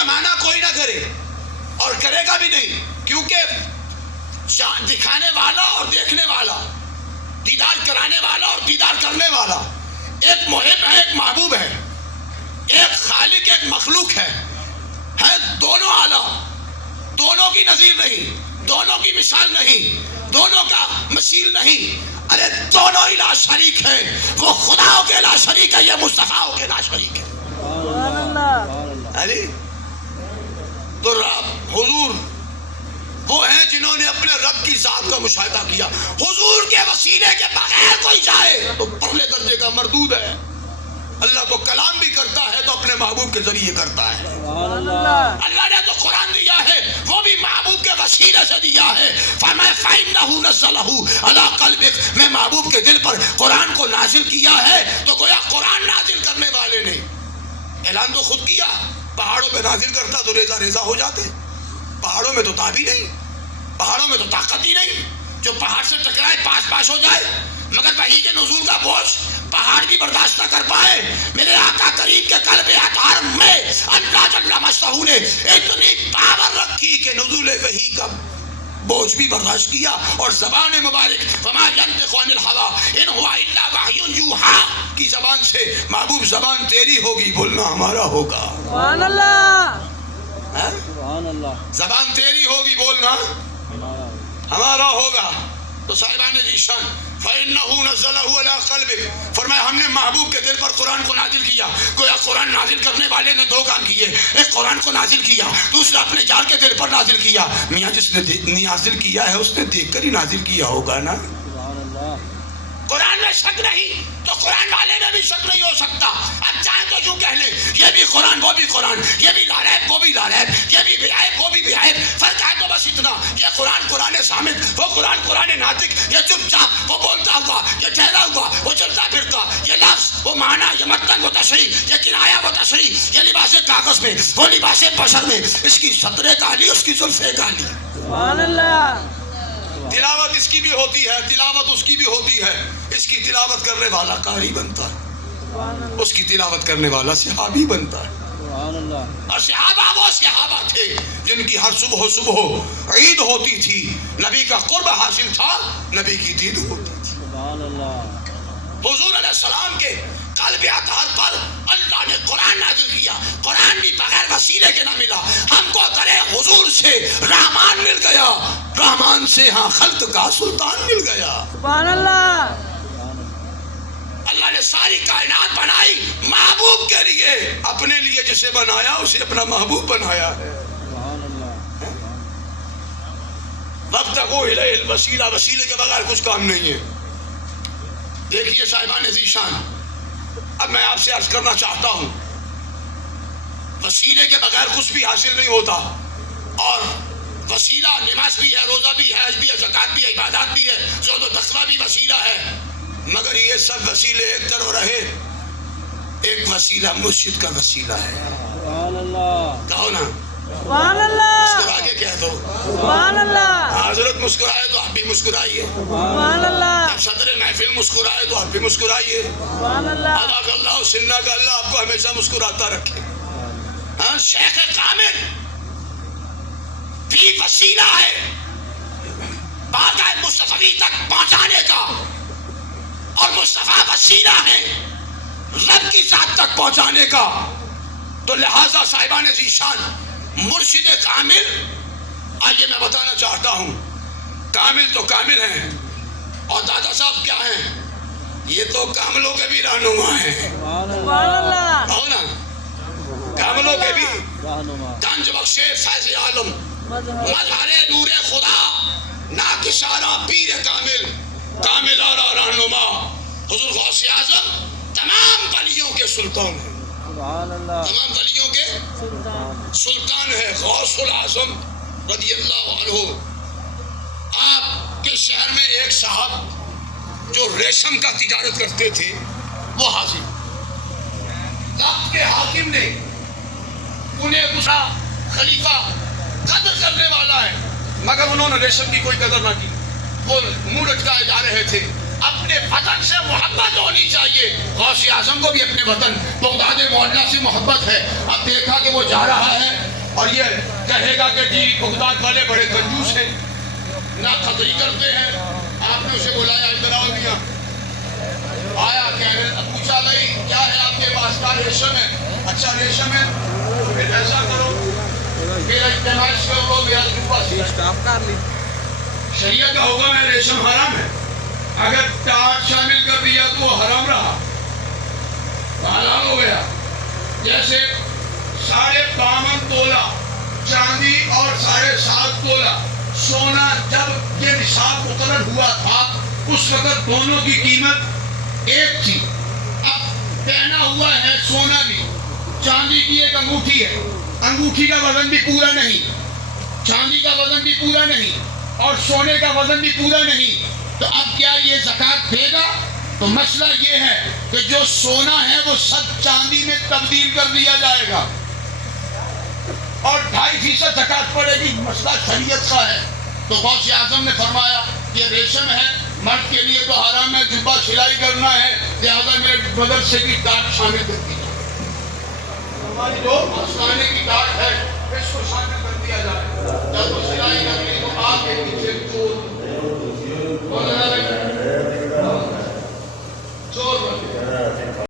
کا معنی کوئی نہ کرے اور کرے گا بھی نہیں، کیونکہ دکھانے والا اور دیکھنے والا، دیدار کرانے والا اور دیدار کرنے والا، ایک محب ہے ایک محبوب ہے، ایک خالق ایک مخلوق ہے دونوں اعلیٰ، دونوں کی نظیر نہیں، دونوں کی مثال نہیں، دونوں کا مثیل نہیں، ارے دونوں ہی لا شریک ہے، وہ خداؤں کے لا شریک ہے، یہ مصطفیٰ کے لا شریک ہے۔ ارے تو رب حضور وہ ہیں جنہوں نے اپنے رب کی ذات کا مشاہدہ کیا۔ حضور کے وسیلے کے بغیر کوئی جائے تو پہلے درجے کا مردود ہے۔ اللہ کو کلام بھی کرتا ہے تو اپنے محبوب کے ذریعے کرتا ہے۔ اللہ نے تو قرآن دیا ہے وہ بھی محبوب کے وسیلے سے دیا ہے۔ فرمایا فَإِنَّهُ نَزَّلَهُ عَلَىٰ قَلْبِكَ، میں محبوب کے دل پر قرآن کو نازل کیا ہے، تو گویا قرآن نازل کرنے والے نے اعلان تو خود کیا، پہاڑوں پہ نازل کرتا تو ریزہ ریزہ ہو جاتے، پہاڑوں میں تو تابی نہیں، پہاڑوں میں تو طاقت ہی نہیں، جو پہاڑ سے ٹکرائے پاس پاس ہو جائے، مگر وحی کے نزول کا بوجھ پہاڑ بھی برداشت نہ کر پائے۔ میرے آقا کریم کے قلب اطہار میں اللہ جل مجدہ نے اتنی پاور رکھی کہ نزول وحی کا بوجھ بھی برداشت کیا، اور زبان مبارک وما ينطق عن الهوى ان هو الا وحی یوحی کی زبان سے محبوب زبان تیری ہوگی بولنا ہمارا ہوگا۔ سبحان اللہ، سبحان اللہ، زبان تیری ہوگی بولنا ہمارا ہوگا۔ تو صاحبان ذیشان فَإِنَّهُ نَزَّلَهُ عَلَىٰ قَلْبِكَ، فرمایا ہم نے محبوب کے دل پر قرآن کو نازل کیا۔ گویا قرآن نازل کرنے والے نے دو کام کیے، ایک قرآن کو نازل کیا، دوسرا اپنے جال کے دل پر نازل کیا۔ میاں جس نے نازل کیا ہے اس نے دیکھ کر ہی نازل کیا ہوگا نا۔ قرآن میں شک نہیں تو قرآن والے میں بھی شک نہیں ہو سکتا۔ اب چاہیں تو یوں کہہ لیں یہ بھی قرآن وہ بھی قرآن، یہ بھی لاریب وہ بھی لاریب، یہ بھی بیعیب وہ بھی بیعیب، فرق ہے تو بس اتنا، یہ قرآن صامت، وہ قرآن ناطق، یہ چپ چاپ وہ بولتا ہوا، یہ ٹھہرا ہوا وہ چلتا پھرتا، یہ لفظ وہ معنی، یہ متن وہ تشریح، یہ کنایہ وہ تشریح، یہ لباس کاغذ میں وہ لباس بشر میں، اس کی سطر کالی اس کی زلفیں کالی۔ سبحان اللہ، تلاوت اس کی بھی ہوتی ہے، تلاوت اس کی بھی ہوتی ہے، اس کی تلاوت کرنے والا قاری بنتا ہے، اس کی تلاوت کرنے والا صحابی بنتا ہے۔ اور صحابہ وہ صحابہ تھے جن کی ہر صبح عید ہوتی تھی، نبی کا قرب حاصل تھا، نبی کی دید ہوتی تھی۔ حضور علیہ السلام کے قلب اطہار پر اللہ نے قرآن نازل کیا، قرآن بھی بغیر وسیلے کے نہ ملا، ہم کو درے حضور سے رحمان مل گیا، رحمان سے ہاں خلق کا سلطان مل گیا۔ سبحان اللہ، اللہ نے ساری کائنات بنائی محبوب کے لیے، اپنے لیے جسے بنایا اسے اپنا محبوب بنایا ہے۔ وابتغوا الیہ الوسیلہ، وسیلے کے بغیر کچھ کام نہیں ہے۔ دیکھیے صاحبان ذیشان، اب میں آپ سے عرض کرنا چاہتا ہوں، وسیلے کے بغیر کچھ بھی حاصل نہیں ہوتا، اور وسیلہ نماز بھی ہے، روزہ بھی ہے، حج بھی ہے، زکوٰۃ بھی ہے، عبادات بھی ہے، زہد و تقویٰ بھی وسیلہ ہے، مگر یہ سب وسیلے ایک طرف رہے، ایک وسیلہ مرشد کا وسیلہ ہے۔ کہو نا سبحان اللہ، مسکرا کے کہہ دو سبحان اللہ، حضرت مسکرائے تو آپ بھی مسکرائیے، سبحان اللہ، جب صدر محفل مسکرائے تو آپ بھی مسکرائیے۔ سبحان اللہ، اللہ اللہ سننا کا اللہ آپ کو ہمیشہ مسکراتا رکھے۔ ہاں شیخ کامل بھی وسیلہ ہے بارگاہ مصطفی تک پہنچانے کا، اور مصطفیٰ وسیلہ ہے رب کی ذات تک پہنچانے کا۔ تو لہٰذا صاحبان ذیشان مرشد کامل، آئیے میں بتانا چاہتا ہوں، کامل تو کامل ہیں، اور دادا صاحب کیا ہیں؟ یہ تو کاملوں کے بھی رہنما ہیں۔ سبحان اللہ، کہو نا کاملوں کے بھی گنج بخش فیض عالم، مظہر نور خدا، ناکشارہ پیر کامل، کامل آرا رہنما، حضور غوث اعظم تمام ولیوں کے سلطان ہیں، تمام ولیوں کے سلطان ہے، غوث العظم رضی اللہ عنہ۔ آپ کے شہر میں ایک صاحب جو ریشم کا تجارت کرتے تھے وہ حاضر، وقت کے حاکم نے انہیں پوچھا خلیفہ قدر کرنے والا ہے، مگر انہوں نے ریشم کی کوئی قدر نہ کی، وہ منہ لٹکائے جا رہے تھے۔ اپنے وطن سے محبت ہونی چاہیے، غوث اعظم کو بھی اپنے وطن بغداد معلیٰ سے محبت ہے۔ اب دیکھا کہ وہ جا رہا ہے اور یہ کہے گا کہ جی بغداد والے بڑے کنجوس ہیں، نہ خطری کرتے ہیں. آپ نے اسے بلایا ادھر آؤ میاں. آیا پوچھا بھائی کیا ہے آپ کے پاس؟ کا ریشم ہے. اچھا ریشم ہے، پھر ایسا کرو، پھر اجتماعی کر لو، میرا جوبہ شریعت کا حکم ہے ریشم حرام ہے. اگر ٹاٹ شامل کر دیا تو وہ حرام رہا، حلال ہو گیا. جیسے 52.5 تولہ چاندی اور 7.5 تولہ سونا جب یہ نصاب مقرر ہوا تھا اس وقت دونوں کی قیمت ایک تھی. اب پہنا ہوا ہے سونا بھی، چاندی کی ایک انگوٹھی ہے، انگوٹھی کا وزن بھی پورا نہیں، چاندی کا وزن بھی پورا نہیں اور سونے کا وزن بھی پورا نہیں. تو اب کیا یہ زکوٰۃ دے گا؟ تو مسئلہ یہ ہے کہ جو سونا ہے وہ سب چاندی میں تبدیل کر دیا جائے گا اور 2.5% زکوٰۃ پڑے گی. مسئلہ شریعت کا ہے. تو غوث اعظم نے فرمایا یہ ریشم ہے، مرد کے لیے تو حرام ہے، جبہ سلائی کرنا ہے، لہذا میرے مدرسے کی ڈاٹ شامل کر دی جائے. ہماری جو آسمانے کی ڈاٹ ہے اس کو شامل کر دیا جائے. جب وہ سلائی کرنے کے بعد